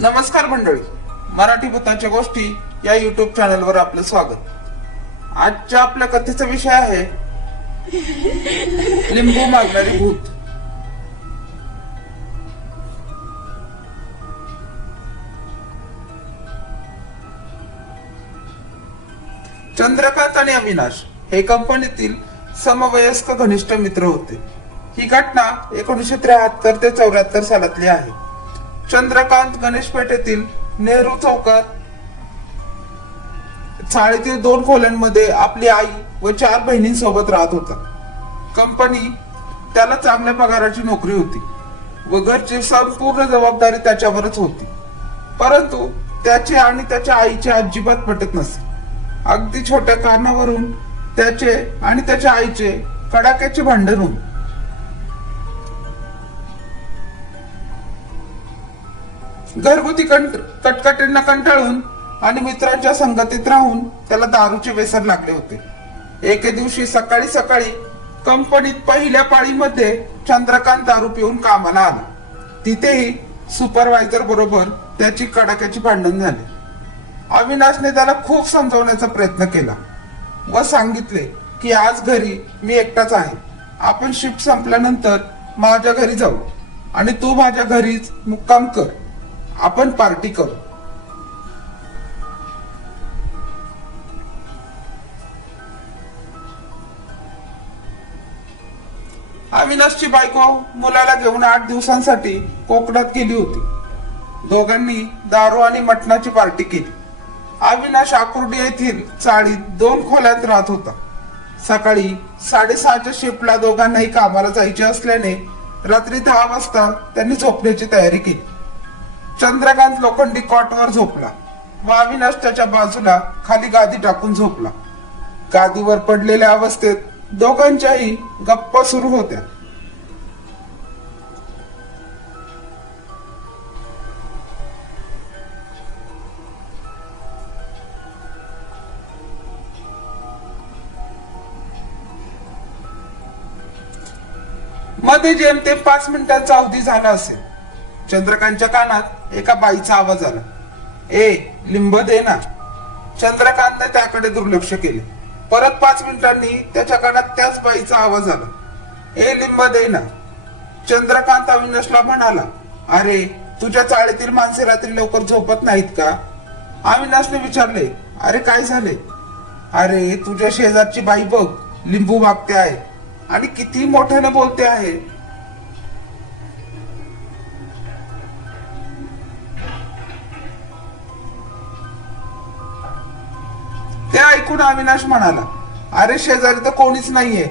नमस्कार मंडळी, मराठी भूतांच्या गोष्टी या युट्यूब चॅनलवर आपलं स्वागत. आजच्या आपल्या कथेचा विषय आहे लिंबू मागणारी भूत. चंद्रकांत आणि अविनाश हे कंपनीतील समवयस्क घनिष्ठ मित्र होते. ही घटना 1973 ते 74 सालातली आहे. चंद्रकांत गणेश पेठेतील नेहरू चौकात चाळीतील 2 खोल्यांमध्ये आपली आई व 4 बहिणींसोबत राहत होता. कंपनी त्याला चांगल्या पगाराची नोकरी होती व घरची संपूर्ण जबाबदारी त्याच्यावरच होती. परंतु त्याचे आणि त्याच्या आईचे अजिबात पटत नसे. अगदी छोट्या कारणावरून त्याचे आणि त्याच्या आईचे कडाक्याचे भांडण होते. घरगुती कटकटींना कंटाळून आणि मित्रांच्या संगतीत राहून त्याला दारूचे व्यसन लागले होते. एके दिवशी सकाळी सकाळी कंपनीत पहिल्या पाळीमध्ये चंद्रकांत दारू पिऊन कामाला आला. तिथेही सुपरवायझर बरोबर त्याची कडाक्याची भांडण झाली. अविनाशने त्याला खूप समजवण्याचा प्रयत्न केला व सांगितले की आज घरी मी एकटाच आहे. आपण शिफ्ट संपल्यानंतर माझ्या घरी जाऊ आणि तू माझ्या घरीच मुक्काम कर. आपण पार्टी करू. अविनाशची बायको मुलाला घेऊन 8 दिवसांसाठी कोकणात गेली होती. दोघांनी दारू आणि मटणाची पार्टी केली. अविनाश आकुर्डी येथील चाळीत 2 खोल्यात राहत होता. सकाळी 6:30च्या शिफ्टला दोघांनाही कामाला जायचे असल्याने रात्री 10 वाजता त्यांनी झोपण्याची तयारी केली. चंद्रकांत लोखंडी कॉटवर झोपला व अविनाश त्याच्या बाजूला खाली गादी टाकून झोपला. गादीवर पडलेल्या अवस्थेत दोघांच्याही गप्पा सुरू होत्या. मध्ये जेमतेम 5 मिनिटांचा अवधी झाला असेल. चंद्रकांतच्या कानात एका बाईचा आवाज आला. ए लिंब दे ना. चंद्रकांतने त्याकडे दुर्लक्ष केले. परत 5 मिनिटांनी त्याच्या कानात त्याच बाईचा आवाज आला. ए लिंब दे ना. चंद्रकांत अविनाशला म्हणाला, अरे तुझ्या चाळीतील माणसे रात्री लवकर झोपत नाहीत का? अविनाशने विचारले, अरे काय झाले? अरे तुझ्या शेजारची बाई बघ, लिंबू मागते आहे आणि किती मोठ्याने बोलते आहे. ते ऐकून अविनाश म्हणाला, अरे शेजारी तर कोणीच नाहीये,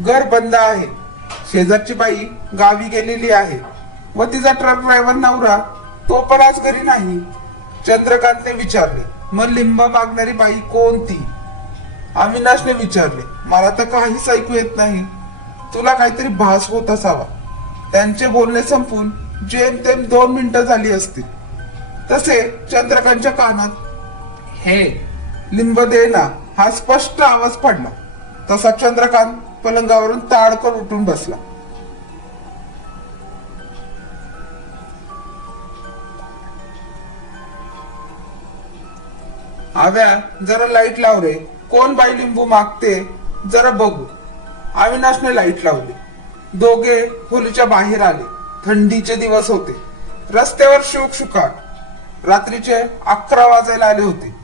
घर बंद आहे. शेजारची बाई गावी गेलेली आहे व तिचा ट्रक ड्रायव्हर नवरा तो पण आज घरी नाही. चंद्रकांतने विचारले, मग लिंब मागणारी बाई कोणती? अविनाशने विचारले, मला तर काहीच ऐकू येत नाही. तुला काहीतरी भास होत असावा. त्यांचे बोलणे संपून जेमतेम 2 मिनिटं झाली असतील. तसे चंद्रकांतच्या कानात हे लिंब दे ना हा स्पष्ट आवाज पडला. तसा चंद्रकांत पलंगावरून ताडकन उठून बसला. आव्या जरा लाईट लाव रे. कोण बाई लिंबू मागते जरा बघू. अविनाशने लाईट लावली. दोघे खोलीच्या बाहेर आले. थंडीचे दिवस होते. रस्त्यावर शुकशुकाट. रात्रीचे 11 वाजायला आले होते.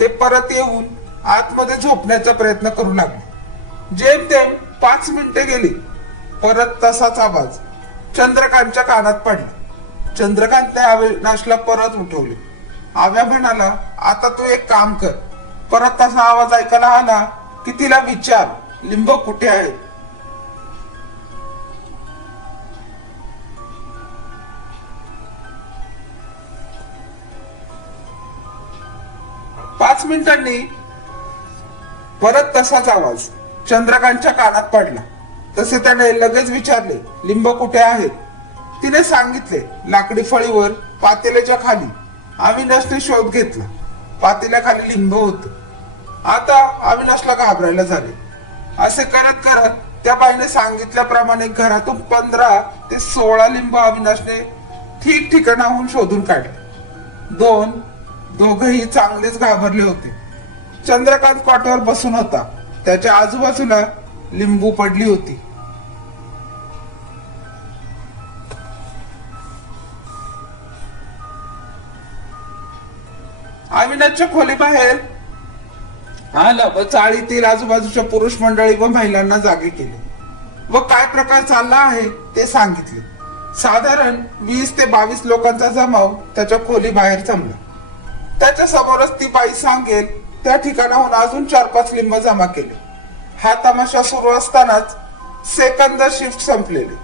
ते परत येऊन आतमध्ये झोपण्याचा प्रयत्न करू लागले. जेमतेम 5 मिनिटे गेली. परत तसाच आवाज चंद्रकांतच्या कानात पडला. चंद्रकांतने अविनाशला परत उठवले. आव्या म्हणाला, आता तू एक काम कर. परत तसा आवाज ऐकायला आला की तिला विचार, लिंब कुठे आहे? पाच मिनिटांनी परत तसाच आवाज चंद्रकांतच्या कानात पडला. तसे त्याने लगेच विचारले, लिंब कुठे आहेत? तिने सांगितले, लाकडी फळीवर पातेल्याच्या खाली. अविनाशने शोध घेतला. पातेल्याखाली लिंब होत. आता अविनाशला घाबरायला झाले. असे करत करत त्या बाईने सांगितल्याप्रमाणे घरातून 15 ते 16 लिंब अविनाशने ठिकठिकाणाहून शोधून काढले. दोघही चांगलेच घाबरले होते. चंद्रकांत कॉटवर बसून होता. त्याच्या आजूबाजूला लिंबू पडली होती. अविनाशच्या खोली बाहेर आला व चाळीतील आजूबाजूच्या पुरुष मंडळी व महिलांना जागे केले व काय प्रकार चालला आहे ते सांगितले. साधारण 20 ते 22 लोकांचा जमाव त्याच्या खोली बाहेर जमला. त्याच्या समोरच ती बाई सांगेल त्या ठिकाणाहून अजून 4-5 लिंब जमा केले. हा तमाशा सुरू असतानाच सेकंद शिफ्ट संपलेले.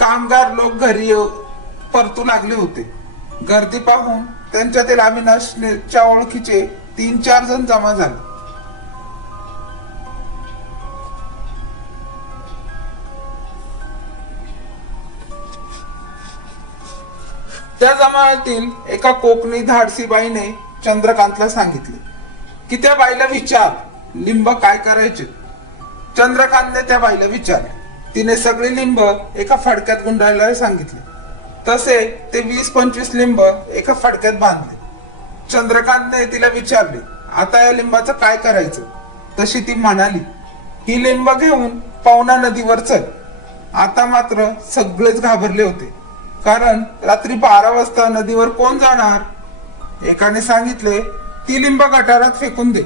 कामगार लोक घरी परतू लागले होते. गर्दी पाहून त्यांच्यातील अविनाशच्या ओळखीचे 3-4 जण जमा झाले. त्या जमातील एका कोकणी धाडसी बाईने चंद्रकांतला सांगितले की त्या बाईला विचार लिंब काय करायचे. चंद्रकांतने त्या बाईला विचारले. तिने सगळे लिंब एका फडक्यात गुंडाळायला सांगितले. तसे ते 20-25 लिंब एका फडक्यात बांधले. चंद्रकांतने तिला विचारले, आता या लिंबाचं काय करायचं. तशी ती म्हणाली, ही लिंब घेऊन पवना नदीवर चल. आता मात्र सगळेच घाबरले होते, कारण रात्री 12 वाजता नदीवर कोण जाणार. एकाने सांगितले, ती लिंब गटारात फेकून दे.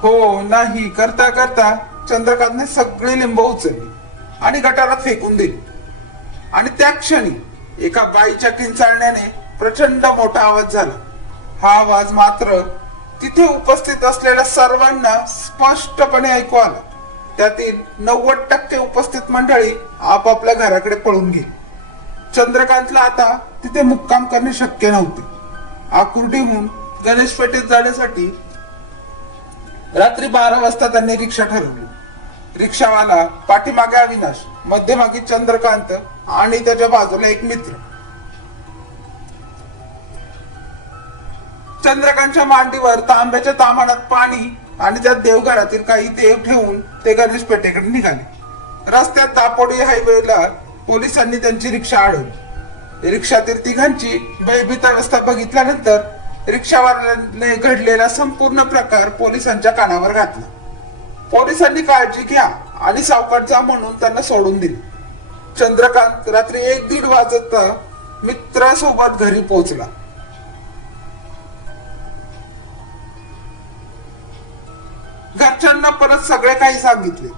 हो नाही करता करता चंद्रकांतने सगळी लिंब उचलली आणि गटारात फेकून दिली. आणि त्या क्षणी एका बाईच्या किंचाळण्याने प्रचंड मोठा आवाज झाला. हा आवाज मात्र तिथे उपस्थित असलेल्या सर्वांना स्पष्टपणे ऐकू आला. त्यातील 90% उपस्थित मंडळी आपापल्या घराकडे पळून गेली. चंद्रकांतला आता तिथे मुक्काम करणे शक्य नव्हते. आकुर्डीहून गणेश पेठेत जाण्यासाठी रात्री 12 वाजता त्यांनी रिक्षा ठरवली. रिक्षावाला पाठीमागे अविनाश, मध्यमागे चंद्रकांत आणि त्याच्या बाजूला एक मित्र. चंद्रकांतच्या मांडीवर तांब्याच्या तामानात पाणी आणि त्या देवघरातील काही देव ठेवून ते गणेश पेठेकडे निघाले. रस्त्यात दापोडी हायवेला पोलिसांनी त्यांची रिक्षा अडवली. रिक्षातील तिघांची भयभीत अवस्था बघितल्यानंतर रिक्षावाल्याने घडलेला संपूर्ण प्रकार पोलिसांच्या कानावर घातला. पोलिसांनी काळजी घ्या आणि सावकाश जा म्हणून त्यांना सोडून दिले. चंद्रकांत रात्री 1-1:30 वाजता मित्रासोबत घरी पोहोचला. घरच्यांना परत सगळे काही सांगितले.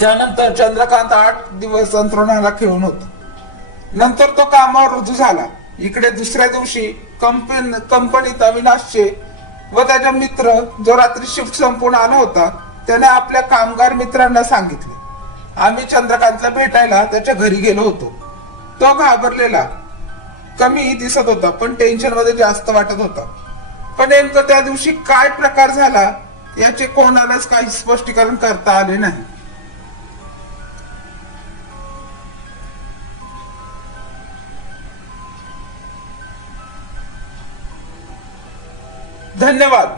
त्यानंतर चंद्रकांत 8 दिवस यंत्रणाला खेळून होता. नंतर तो कामावर रुजू झाला. इकडे दुसऱ्या दिवशी कंपनीत अविनाशचे व त्याचा मित्र जो रात्री शिफ्ट संपून आला होता त्याने आपल्या कामगार मित्रांना सांगितले, आम्ही चंद्रकांतला भेटायला त्याच्या घरी गेलो होतो. तो घाबरलेला कमी दिसत होता, पण टेन्शन मध्ये जास्त वाटत होता. पण नेमकं त्या दिवशी काय प्रकार झाला याचे कोणालाच काही स्पष्टीकरण करता आले नाही. धन्यवाद.